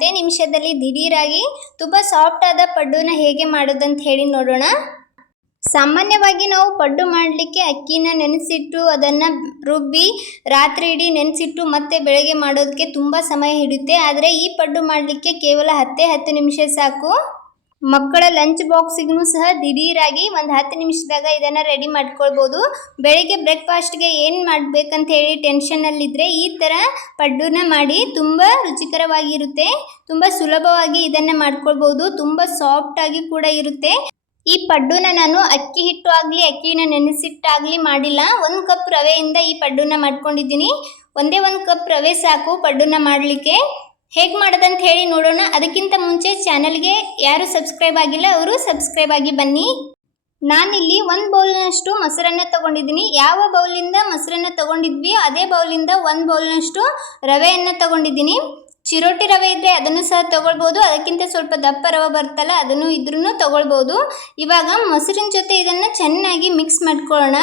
10 ನಿಮಿಷದಲ್ಲಿ ದಿಢೀರಾಗಿ ತುಂಬ ಸಾಫ್ಟ್ ಆದ ಪಡ್ಡುನ ಹೇಗೆ ಮಾಡೋದಂತ ಹೇಳಿ ನೋಡೋಣ. ಸಾಮಾನ್ಯವಾಗಿ ನಾವು ಪಡ್ಡು ಮಾಡಲಿಕ್ಕೆ ಅಕ್ಕಿನ ನೆನೆಸಿಟ್ಟು ಅದನ್ನು ರುಬ್ಬಿ ರಾತ್ರಿ ಇಡೀ ನೆನೆಸಿಟ್ಟು ಮತ್ತೆ ಬೆಳಗ್ಗೆ ಮಾಡೋದಕ್ಕೆ ತುಂಬ ಸಮಯ ಹಿಡಿಯುತ್ತೆ. ಆದರೆ ಈ ಪಡ್ಡು ಮಾಡಲಿಕ್ಕೆ ಕೇವಲ 10 ನಿಮಿಷ ಸಾಕು. ಮಕ್ಕಳ ಲಂಚ್ ಬಾಕ್ಸಿಗೂ ಸಹ ದಿಢೀರಾಗಿ ಒಂದು 10 ನಿಮಿಷದಾಗ ಇದನ್ನು ರೆಡಿ ಮಾಡ್ಕೊಳ್ಬೋದು. ಬೆಳಿಗ್ಗೆ ಬ್ರೇಕ್ಫಾಸ್ಟ್ಗೆ ಏನು ಮಾಡಬೇಕಂತ ಹೇಳಿ ಟೆನ್ಷನ್ನಲ್ಲಿದ್ದರೆ ಈ ಥರ ಪಡ್ಡುನ ಮಾಡಿ ತುಂಬ ರುಚಿಕರವಾಗಿರುತ್ತೆ. ತುಂಬ ಸುಲಭವಾಗಿ ಇದನ್ನು ಮಾಡ್ಕೊಳ್ಬೋದು. ತುಂಬ ಸಾಫ್ಟಾಗಿ ಕೂಡ ಇರುತ್ತೆ. ಈ ಪಡ್ಡುನ ನಾನು ಅಕ್ಕಿ ಹಿಟ್ಟು ಆಗಲಿ ಅಕ್ಕಿನ ನೆನೆಸಿಟ್ಟಾಗಲಿ ಮಾಡಿಲ್ಲ. 1 ಕಪ್ ರವೆಯಿಂದ ಈ ಪಡ್ಡುನ ಮಾಡ್ಕೊಂಡಿದ್ದೀನಿ. ಒಂದೇ 1 ಕಪ್ ರವೆ ಸಾಕು ಪಡ್ಡುನ ಮಾಡಲಿಕ್ಕೆ. ಹೇಗೆ ಮಾಡೋದಂತ ಹೇಳಿ ನೋಡೋಣ. ಅದಕ್ಕಿಂತ ಮುಂಚೆ ಚಾನಲ್ಗೆ ಯಾರು ಸಬ್ಸ್ಕ್ರೈಬ್ ಆಗಿಲ್ಲ ಅವರು ಸಬ್ಸ್ಕ್ರೈಬ್ ಆಗಿ ಬನ್ನಿ. ನಾನಿಲ್ಲಿ 1 ಬೌಲ್ನಷ್ಟು ಮೊಸರನ್ನ ತೊಗೊಂಡಿದ್ದೀನಿ. ಯಾವ ಬೌಲಿಂದ ಮೊಸರನ್ನ ತೊಗೊಂಡಿದ್ವಿ ಅದೇ ಬೌಲಿಂದ 1 ಬೌಲ್ನಷ್ಟು ರವೆಯನ್ನು ತೊಗೊಂಡಿದ್ದೀನಿ. ಚಿರೋಟಿ ರವೆ ಇದ್ದರೆ ಅದನ್ನು ಸಹ ತೊಗೊಳ್ಬೋದು. ಅದಕ್ಕಿಂತ ಸ್ವಲ್ಪ ದಪ್ಪ ರವೆ ಬರ್ತಲ್ಲ ಅದನ್ನು ಇದ್ರೂ ತೊಗೊಳ್ಬೋದು. ಇವಾಗ ಮೊಸರಿನ ಜೊತೆ ಇದನ್ನು ಚೆನ್ನಾಗಿ ಮಿಕ್ಸ್ ಮಾಡ್ಕೊಳ್ಳೋಣ.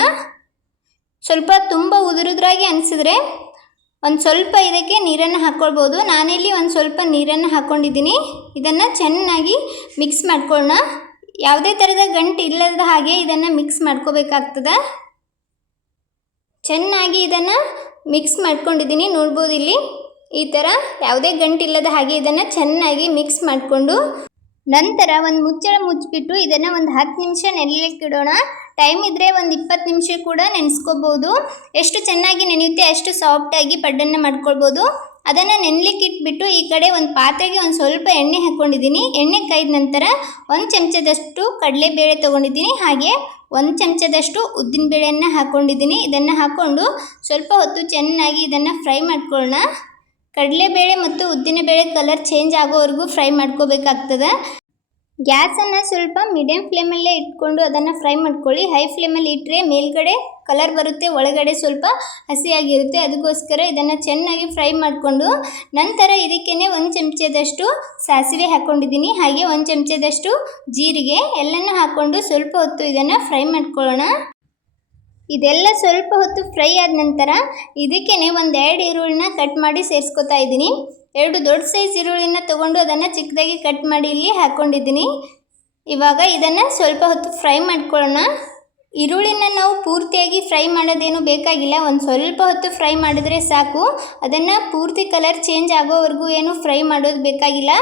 ಸ್ವಲ್ಪ ತುಂಬ ಉದುರುದ್ರಾಗಿ ಅನಿಸಿದ್ರೆ ಒಂದು ಸ್ವಲ್ಪ ಇದಕ್ಕೆ ನೀರನ್ನು ಹಾಕ್ಕೊಳ್ಬೋದು. ನಾನಿಲ್ಲಿ ಒಂದು ಸ್ವಲ್ಪ ನೀರನ್ನು ಹಾಕ್ಕೊಂಡಿದ್ದೀನಿ. ಇದನ್ನು ಚೆನ್ನಾಗಿ ಮಿಕ್ಸ್ ಮಾಡ್ಕೊಳ್ಳೋಣ. ಯಾವುದೇ ಥರದ ಗಂಟು ಇಲ್ಲದ ಹಾಗೆ ಇದನ್ನು ಮಿಕ್ಸ್ ಮಾಡ್ಕೋಬೇಕಾಗ್ತದೆ. ಚೆನ್ನಾಗಿ ಇದನ್ನು ಮಿಕ್ಸ್ ಮಾಡ್ಕೊಂಡಿದ್ದೀನಿ. ನೋಡ್ಬೋದು ಇಲ್ಲಿ ಈ ಥರ ಯಾವುದೇ ಗಂಟು ಇಲ್ಲದ ಹಾಗೆ ಇದನ್ನು ಚೆನ್ನಾಗಿ ಮಿಕ್ಸ್ ಮಾಡಿಕೊಂಡು ನಂತರ ಒಂದು ಮುಚ್ಚಳ ಮುಚ್ಚಿಬಿಟ್ಟು ಇದನ್ನು ಒಂದು 10 ನಿಮಿಷ ನೆನೆಯಲಿಕ್ಕೆ ಇಡೋಣ. ಟೈಮ್ ಇದ್ದರೆ ಒಂದು 20 ನಿಮಿಷ ಕೂಡ ನೆನೆಸ್ಕೋಬೋದು. ಎಷ್ಟು ಚೆನ್ನಾಗಿ ನೆನೆಯುತ್ತೆ ಅಷ್ಟು ಸಾಫ್ಟಾಗಿ ಪಡ್ಡನ್ನು ಮಾಡ್ಕೊಳ್ಬೋದು. ಅದನ್ನು ನೆನೆಲಿಕ್ಕೆ ಇಟ್ಬಿಟ್ಟು ಈ ಕಡೆ ಒಂದು ಪಾತ್ರೆಗೆ ಒಂದು ಸ್ವಲ್ಪ ಎಣ್ಣೆ ಹಾಕ್ಕೊಂಡಿದ್ದೀನಿ. ಎಣ್ಣೆ ಕಾಯ್ದ ನಂತರ 1 ಚಮಚದಷ್ಟು ಕಡಲೆಬೇಳೆ ತೊಗೊಂಡಿದ್ದೀನಿ. ಹಾಗೆ 1 ಚಮಚದಷ್ಟು ಉದ್ದಿನಬೇಳೆಯನ್ನು ಹಾಕ್ಕೊಂಡಿದ್ದೀನಿ. ಇದನ್ನು ಹಾಕ್ಕೊಂಡು ಸ್ವಲ್ಪ ಹೊತ್ತು ಚೆನ್ನಾಗಿ ಇದನ್ನು ಫ್ರೈ ಮಾಡ್ಕೊಳ್ಳೋಣ. ಕಡಲೆಬೇಳೆ ಮತ್ತು ಉದ್ದಿನಬೇಳೆ ಕಲರ್ ಚೇಂಜ್ ಆಗೋವರೆಗೂ ಫ್ರೈ ಮಾಡ್ಕೋಬೇಕಾಗ್ತದೆ. ಗ್ಯಾಸನ್ನು ಸ್ವಲ್ಪ ಮೀಡಿಯಮ್ ಫ್ಲೇಮಲ್ಲೇ ಇಟ್ಕೊಂಡು ಅದನ್ನು ಫ್ರೈ ಮಾಡ್ಕೊಳ್ಳಿ. ಹೈ ಫ್ಲೇಮಲ್ಲಿ ಇಟ್ಟರೆ ಮೇಲ್ಗಡೆ ಕಲರ್ ಬರುತ್ತೆ, ಒಳಗಡೆ ಸ್ವಲ್ಪ ಹಸಿಯಾಗಿರುತ್ತೆ. ಅದಕ್ಕೋಸ್ಕರ ಇದನ್ನು ಚೆನ್ನಾಗಿ ಫ್ರೈ ಮಾಡಿಕೊಂಡು ನಂತರ ಇದಕ್ಕೇ 1 ಚಮಚದಷ್ಟು ಸಾಸಿವೆ ಹಾಕ್ಕೊಂಡಿದ್ದೀನಿ. ಹಾಗೆ 1 ಚಮಚದಷ್ಟು ಜೀರಿಗೆ ಎಲ್ಲನೂ ಹಾಕ್ಕೊಂಡು ಸ್ವಲ್ಪ ಹೊತ್ತು ಇದನ್ನು ಫ್ರೈ ಮಾಡ್ಕೊಳ್ಳೋಣ. ಇದೆಲ್ಲ ಸ್ವಲ್ಪ ಹೊತ್ತು ಫ್ರೈ ಆದ ನಂತರ ಇದಕ್ಕೇ ಒಂದು 2 ಈರುಳ್ಳಿನ ಕಟ್ ಮಾಡಿ ಸೇರಿಸ್ಕೊತಾ ಇದ್ದೀನಿ. 2 ದೊಡ್ಡ ಸೈಜ್ ಈರುಳ್ಳಿನ ತೊಗೊಂಡು ಅದನ್ನು ಚಿಕ್ಕದಾಗಿ ಕಟ್ ಮಾಡಿ ಇಲ್ಲಿ ಹಾಕ್ಕೊಂಡಿದ್ದೀನಿ. ಇವಾಗ ಇದನ್ನು ಸ್ವಲ್ಪ ಹೊತ್ತು ಫ್ರೈ ಮಾಡ್ಕೊಳ್ಳೋಣ. ಈರುಳ್ಳಿನ ನಾವು ಪೂರ್ತಿಯಾಗಿ ಫ್ರೈ ಮಾಡೋದೇನು ಬೇಕಾಗಿಲ್ಲ. ಒಂದು ಸ್ವಲ್ಪ ಹೊತ್ತು ಫ್ರೈ ಮಾಡಿದರೆ ಸಾಕು. ಅದನ್ನು ಪೂರ್ತಿ ಕಲರ್ ಚೇಂಜ್ ಆಗೋವರೆಗೂ ಏನು ಫ್ರೈ ಮಾಡೋದು ಬೇಕಾಗಿಲ್ಲ.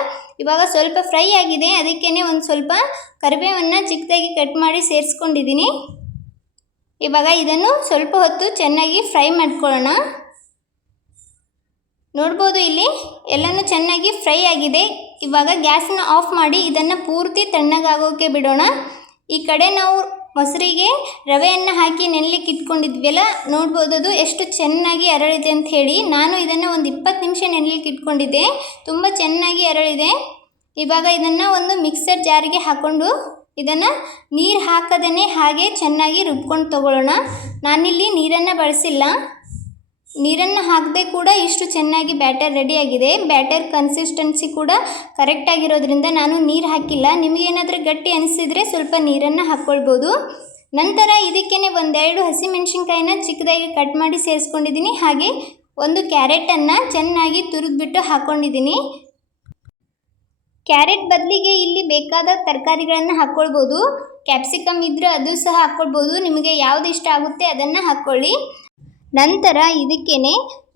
ಇವಾಗ ಸ್ವಲ್ಪ ಫ್ರೈ ಆಗಿದೆ. ಅದಕ್ಕೇ ಒಂದು ಸ್ವಲ್ಪ ಕರಿಬೇವನ್ನು ಚಿಕ್ಕದಾಗಿ ಕಟ್ ಮಾಡಿ ಸೇರಿಸ್ಕೊಂಡಿದ್ದೀನಿ. ಇವಾಗ ಇದನ್ನು ಸ್ವಲ್ಪ ಹೊತ್ತು ಚೆನ್ನಾಗಿ ಫ್ರೈ ಮಾಡ್ಕೊಳ್ಳೋಣ. ನೋಡ್ಬೋದು ಇಲ್ಲಿ ಎಲ್ಲನೂ ಚೆನ್ನಾಗಿ ಫ್ರೈ ಆಗಿದೆ. ಇವಾಗ ಗ್ಯಾಸನ್ನ ಆಫ್ ಮಾಡಿ ಇದನ್ನು ಪೂರ್ತಿ ತಣ್ಣಗಾಗೋಕ್ಕೆ ಬಿಡೋಣ. ಈ ಕಡೆ ನಾವು ಮೊಸರಿಗೆ ರವೆಯನ್ನು ಹಾಕಿ ನೆನೆಲಿಕ್ಕೆ ಇಟ್ಕೊಂಡಿದ್ವಲ್ಲ, ನೋಡ್ಬೋದು ಅದು ಎಷ್ಟು ಚೆನ್ನಾಗಿ ಅರಳಿದೆ ಅಂತ ಹೇಳಿ. ನಾನು ಇದನ್ನು ಒಂದು 20 ನಿಮಿಷ ನೆನೆಲಿಕ್ಕೆ ಇಟ್ಕೊಂಡಿದ್ದೆ. ತುಂಬ ಚೆನ್ನಾಗಿ ಅರಳಿದೆ. ಇವಾಗ ಇದನ್ನು ಒಂದು ಮಿಕ್ಸರ್ ಜಾರಿಗೆ ಹಾಕ್ಕೊಂಡು ಇದನ್ನು ನೀರು ಹಾಕದೇ ಹಾಗೆ ಚೆನ್ನಾಗಿ ರುಬ್ಕೊಂಡು ತೊಗೊಳ್ಳೋಣ. ನಾನಿಲ್ಲಿ ನೀರನ್ನು ಬಳಸಿಲ್ಲ. ನೀರನ್ನು ಹಾಕದೆ ಕೂಡ ಇಷ್ಟು ಚೆನ್ನಾಗಿ ಬ್ಯಾಟರ್ ರೆಡಿಯಾಗಿದೆ. ಬ್ಯಾಟರ್ ಕನ್ಸಿಸ್ಟೆನ್ಸಿ ಕೂಡ ಕರೆಕ್ಟಾಗಿರೋದ್ರಿಂದ ನಾನು ನೀರು ಹಾಕಿಲ್ಲ. ನಿಮಗೇನಾದರೂ ಗಟ್ಟಿ ಅನಿಸಿದರೆ ಸ್ವಲ್ಪ ನೀರನ್ನು ಹಾಕ್ಕೊಳ್ಬೋದು. ನಂತರ ಇದಕ್ಕೇ 1-2 ಹಸಿಮೆಣಸಿನ್ಕಾಯಿನ ಚಿಕ್ಕದಾಗಿ ಕಟ್ ಮಾಡಿ ಸೇರಿಸ್ಕೊಂಡಿದ್ದೀನಿ. ಹಾಗೆ 1 ಕ್ಯಾರೆಟನ್ನು ಚೆನ್ನಾಗಿ ತುರಿದ್ಬಿಟ್ಟು ಹಾಕ್ಕೊಂಡಿದ್ದೀನಿ. ಕ್ಯಾರೆಟ್ ಬದಲಿಗೆ ಇಲ್ಲಿ ಬೇಕಾದ ತರಕಾರಿಗಳನ್ನು ಹಾಕ್ಕೊಳ್ಬೋದು. ಕ್ಯಾಪ್ಸಿಕಮ್ ಇದ್ದರೆ ಅದು ಸಹ ಹಾಕ್ಕೊಳ್ಬೋದು. ನಿಮಗೆ ಯಾವುದು ಇಷ್ಟ ಆಗುತ್ತೆ ಅದನ್ನು ಹಾಕ್ಕೊಳ್ಳಿ. ನಂತರ ಇದಕ್ಕೇ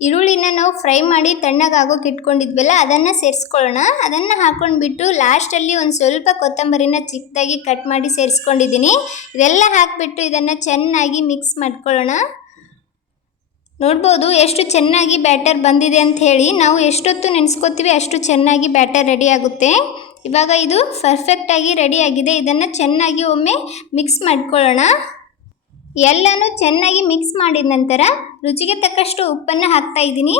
ಈರುಳ್ಳಿನ ನಾವು ಫ್ರೈ ಮಾಡಿ ತಣ್ಣಗಾಗೋಕೆ ಇಟ್ಕೊಂಡಿದ್ವಲ್ಲ ಅದನ್ನು ಸೇರಿಸ್ಕೊಳ್ಳೋಣ. ಅದನ್ನು ಹಾಕ್ಕೊಂಡ್ಬಿಟ್ಟು ಲಾಸ್ಟಲ್ಲಿ ಒಂದು ಸ್ವಲ್ಪ ಕೊತ್ತಂಬರಿನ ಚಿಕ್ಕದಾಗಿ ಕಟ್ ಮಾಡಿ ಸೇರಿಸ್ಕೊಂಡಿದ್ದೀನಿ. ಇದೆಲ್ಲ ಹಾಕಿಬಿಟ್ಟು ಇದನ್ನು ಚೆನ್ನಾಗಿ ಮಿಕ್ಸ್ ಮಾಡ್ಕೊಳ್ಳೋಣ. ನೋಡ್ಬೋದು ಎಷ್ಟು ಚೆನ್ನಾಗಿ ಬ್ಯಾಟರ್ ಬಂದಿದೆ ಅಂತ ಹೇಳಿ. ನಾವು ಎಷ್ಟೊತ್ತು ನೆನೆಸ್ಕೋತೀವಿ ಅಷ್ಟು ಚೆನ್ನಾಗಿ ಬ್ಯಾಟರ್ ರೆಡಿ ಆಗುತ್ತೆ. ಇವಾಗ ಇದು ಪರ್ಫೆಕ್ಟಾಗಿ ರೆಡಿಯಾಗಿದೆ. ಇದನ್ನು ಚೆನ್ನಾಗಿ ಒಮ್ಮೆ ಮಿಕ್ಸ್ ಮಾಡ್ಕೊಳ್ಳೋಣ. ಎಲ್ಲನೂ ಚೆನ್ನಾಗಿ ಮಿಕ್ಸ್ ಮಾಡಿದ ನಂತರ ರುಚಿಗೆ ತಕ್ಕಷ್ಟು ಉಪ್ಪನ್ನು ಹಾಕ್ತಾ ಇದ್ದೀನಿ.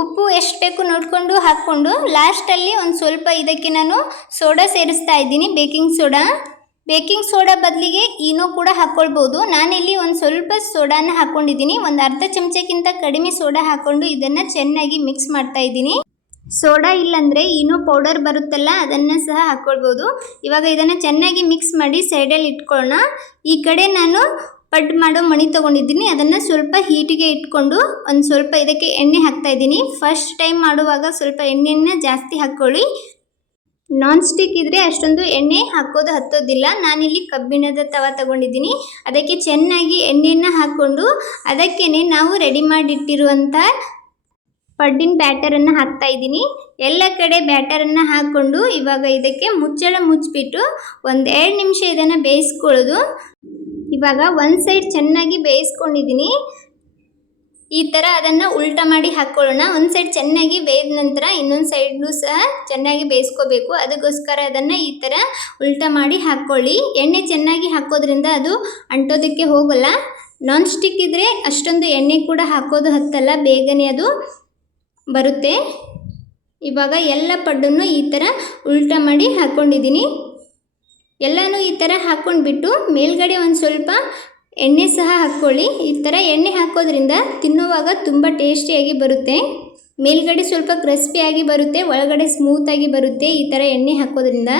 ಉಪ್ಪು ಎಷ್ಟು ಬೇಕು ನೋಡಿಕೊಂಡು ಹಾಕ್ಕೊಂಡು ಲಾಸ್ಟಲ್ಲಿ ಒಂದು ಸ್ವಲ್ಪ ಇದಕ್ಕೆ ನಾನು ಸೋಡಾ ಸೇರಿಸ್ತಾ ಇದ್ದೀನಿ, ಬೇಕಿಂಗ್ ಸೋಡಾ ಬದಲಿಗೆ ಈನೋ ಕೂಡ ಹಾಕ್ಕೊಳ್ಬೋದು. ನಾನಿಲ್ಲಿ ಒಂದು ಸ್ವಲ್ಪ ಸೋಡಾನ ಹಾಕ್ಕೊಂಡಿದ್ದೀನಿ. ಒಂದು ಅರ್ಧ ಚಮಚಕ್ಕಿಂತ ಕಡಿಮೆ ಸೋಡಾ ಹಾಕ್ಕೊಂಡು ಇದನ್ನು ಚೆನ್ನಾಗಿ ಮಿಕ್ಸ್ ಮಾಡ್ತಾ ಇದ್ದೀನಿ. ಸೋಡಾ ಇಲ್ಲಾಂದರೆ ಈನೋ ಪೌಡರ್ ಬರುತ್ತಲ್ಲ ಅದನ್ನು ಸಹ ಹಾಕ್ಕೊಳ್ಬೋದು. ಇವಾಗ ಇದನ್ನು ಚೆನ್ನಾಗಿ ಮಿಕ್ಸ್ ಮಾಡಿ ಸೈಡಲ್ಲಿ ಇಟ್ಕೊಳ್ಳೋಣ. ಈ ಕಡೆ ನಾನು ಪಡ್ಡು ಮಾಡೋ ಮಣಿ ತೊಗೊಂಡಿದ್ದೀನಿ. ಅದನ್ನು ಸ್ವಲ್ಪ ಹೀಟಿಗೆ ಇಟ್ಕೊಂಡು ಒಂದು ಸ್ವಲ್ಪ ಇದಕ್ಕೆ ಎಣ್ಣೆ ಹಾಕ್ತಾಯಿದ್ದೀನಿ. ಫಸ್ಟ್ ಟೈಮ್ ಮಾಡುವಾಗ ಸ್ವಲ್ಪ ಎಣ್ಣೆಯನ್ನು ಜಾಸ್ತಿ ಹಾಕ್ಕೊಳ್ಳಿ. ನಾನ್ ಸ್ಟಿಕ್ ಇದ್ದರೆ ಅಷ್ಟೊಂದು ಎಣ್ಣೆ ಹಾಕೋದು ಹತ್ತೋದಿಲ್ಲ. ನಾನಿಲ್ಲಿ ಕಬ್ಬಿಣದ ತವ ತಗೊಂಡಿದ್ದೀನಿ. ಅದಕ್ಕೆ ಚೆನ್ನಾಗಿ ಎಣ್ಣೆಯನ್ನು ಹಾಕ್ಕೊಂಡು ಅದಕ್ಕೇ ನಾವು ರೆಡಿ ಮಾಡಿಟ್ಟಿರುವಂಥ ಪಡ್ಡಿನ ಬ್ಯಾಟರನ್ನು ಹಾಕ್ತಾಯಿದ್ದೀನಿ. ಎಲ್ಲ ಕಡೆ ಬ್ಯಾಟರನ್ನು ಹಾಕ್ಕೊಂಡು ಇವಾಗ ಇದಕ್ಕೆ ಮುಚ್ಚಳ ಮುಚ್ಚಿಬಿಟ್ಟು ಒಂದು 2 ನಿಮಿಷ ಇದನ್ನು ಬೇಯಿಸ್ಕೊಳ್ಳೋದು. ಇವಾಗ ಒಂದು ಸೈಡ್ ಚೆನ್ನಾಗಿ ಬೇಯಿಸ್ಕೊಂಡಿದ್ದೀನಿ. ಈ ಥರ ಅದನ್ನು ಉಲ್ಟಾ ಮಾಡಿ ಹಾಕ್ಕೊಳ್ಳೋಣ. ಒಂದು ಸೈಡ್ ಚೆನ್ನಾಗಿ ಬೇಯ್ದ ನಂತರ ಇನ್ನೊಂದು ಸೈಡ್ನು ಸಹ ಚೆನ್ನಾಗಿ ಬೇಯಿಸ್ಕೋಬೇಕು. ಅದಕ್ಕೋಸ್ಕರ ಅದನ್ನು ಈ ಥರ ಉಲ್ಟಾ ಮಾಡಿ ಹಾಕ್ಕೊಳ್ಳಿ. ಎಣ್ಣೆ ಚೆನ್ನಾಗಿ ಹಾಕೋದ್ರಿಂದ ಅದು ಅಂಟೋದಕ್ಕೆ ಹೋಗಲ್ಲ. ನಾನ್ ಸ್ಟಿಕ್ ಇದ್ದರೆ ಅಷ್ಟೊಂದು ಎಣ್ಣೆ ಕೂಡ ಹಾಕೋದು ಹತ್ತಲ್ಲ, ಬೇಗನೆ ಅದು ಬರುತ್ತೆ. ಇವಾಗ ಎಲ್ಲ ಪಡ್ಡನ್ನು ಈ ಥರ ಉಲ್ಟಾ ಮಾಡಿ ಹಾಕ್ಕೊಂಡಿದ್ದೀನಿ. ಎಲ್ಲನೂ ಈ ಥರ ಹಾಕ್ಕೊಂಡ್ಬಿಟ್ಟು ಮೇಲ್ಗಡೆ ಒಂದು ಸ್ವಲ್ಪ ಎಣ್ಣೆ ಸಹ ಹಾಕ್ಕೊಳ್ಳಿ. ಈ ಥರ ಎಣ್ಣೆ ಹಾಕೋದ್ರಿಂದ ತಿನ್ನುವಾಗ ತುಂಬ ಟೇಸ್ಟಿಯಾಗಿ ಬರುತ್ತೆ. ಮೇಲ್ಗಡೆ ಸ್ವಲ್ಪ ಕ್ರಿಸ್ಪಿಯಾಗಿ ಬರುತ್ತೆ, ಒಳಗಡೆ ಸ್ಮೂತಾಗಿ ಬರುತ್ತೆ ಈ ಥರ ಎಣ್ಣೆ ಹಾಕೋದ್ರಿಂದ.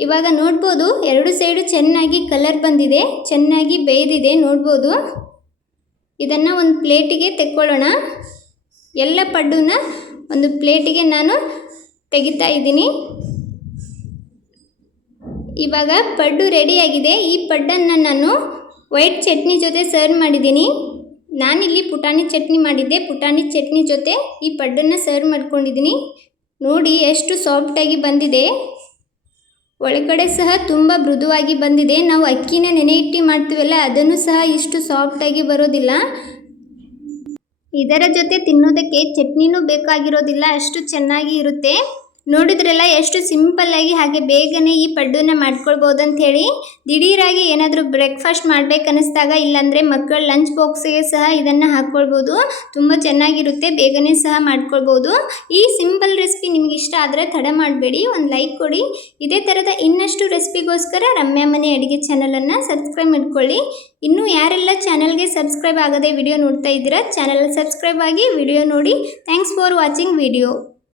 ಇವಾಗ ನೋಡ್ಬೋದು 2 ಸೈಡು ಚೆನ್ನಾಗಿ ಕಲರ್ ಬಂದಿದೆ, ಚೆನ್ನಾಗಿ ಬೇಯ್ದಿದೆ ನೋಡ್ಬೋದು. ಇದನ್ನು ಒಂದು ಪ್ಲೇಟಿಗೆ ತೆಕ್ಕೊಳ್ಳೋಣ. ಎಲ್ಲ ಪಡ್ಡನ್ನ ಒಂದು ಪ್ಲೇಟಿಗೆ ನಾನು ತೆಗಿತಾ ಇದ್ದೀನಿ. ಇವಾಗ ಪಡ್ಡು ರೆಡಿಯಾಗಿದೆ. ಈ ಪಡ್ಡನ್ನು ನಾನು ವೈಟ್ ಚಟ್ನಿ ಜೊತೆ ಸರ್ವ್ ಮಾಡಿದ್ದೀನಿ. ನಾನಿಲ್ಲಿ ಪುಟಾಣಿ ಚಟ್ನಿ ಮಾಡಿದ್ದೆ. ಪುಟಾಣಿ ಚಟ್ನಿ ಜೊತೆ ಈ ಪಡ್ಡನ್ನು ಸರ್ವ್ ಮಾಡ್ಕೊಂಡಿದ್ದೀನಿ. ನೋಡಿ ಎಷ್ಟು ಸಾಫ್ಟಾಗಿ ಬಂದಿದೆ. ಒಳಗಡೆ ಸಹ ತುಂಬ ಮೃದುವಾಗಿ ಬಂದಿದೆ. ನಾವು ಅಕ್ಕಿನ ನೆನೆ ಇಟ್ಟು ಮಾಡ್ತೀವಲ್ಲ, ಅದನ್ನು ಸಹ ಇಷ್ಟು ಸಾಫ್ಟಾಗಿ ಬರೋದಿಲ್ಲ. ಇದರ ಜೊತೆ ತಿನ್ನೋದಕ್ಕೆ ಚಟ್ನಿನೂ ಬೇಕಾಗಿರೋದಿಲ್ಲ, ಅಷ್ಟು ಚೆನ್ನಾಗಿ ಇರುತ್ತೆ. ನೋಡಿದ್ರಲ್ಲ ಎಷ್ಟು ಸಿಂಪಲ್ಲಾಗಿ ಹಾಗೆ ಬೇಗನೆ ಈ ಪಡ್ಡನ್ನ ಮಾಡ್ಕೊಳ್ಬೋದು ಅಂಥೇಳಿ. ದಿಢೀರಾಗಿ ಏನಾದರೂ ಬ್ರೇಕ್ಫಾಸ್ಟ್ ಮಾಡಬೇಕನ್ನಿಸ್ದಾಗ, ಇಲ್ಲಾಂದರೆ ಮಕ್ಕಳ ಲಂಚ್ ಬಾಕ್ಸಿಗೆ ಸಹ ಇದನ್ನು ಹಾಕ್ಕೊಳ್ಬೋದು. ತುಂಬ ಚೆನ್ನಾಗಿರುತ್ತೆ, ಬೇಗನೆ ಸಹ ಮಾಡ್ಕೊಳ್ಬೋದು. ಈ ಸಿಂಪಲ್ ರೆಸಿಪಿ ನಿಮ್ಗೆ ಇಷ್ಟ ಆದರೆ ತಡ ಮಾಡಬೇಡಿ, ಒಂದು ಲೈಕ್ ಕೊಡಿ. ಇದೇ ಥರದ ಇನ್ನಷ್ಟು ರೆಸಿಪಿಗೋಸ್ಕರ ರಮ್ಯಾ ಮನೆ ಅಡುಗೆ ಚಾನಲನ್ನು ಸಬ್ಸ್ಕ್ರೈಬ್ ಮಾಡ್ಕೊಳ್ಳಿ. ಇನ್ನೂ ಯಾರೆಲ್ಲ ಚಾನಲ್ಗೆ ಸಬ್ಸ್ಕ್ರೈಬ್ ಆಗದೆ ವಿಡಿಯೋ ನೋಡ್ತಾ ಇದ್ದೀರಾ, ಚಾನಲ್ ಸಬ್ಸ್ಕ್ರೈಬ್ ಆಗಿ ವಿಡಿಯೋ ನೋಡಿ. Thanks for watching video.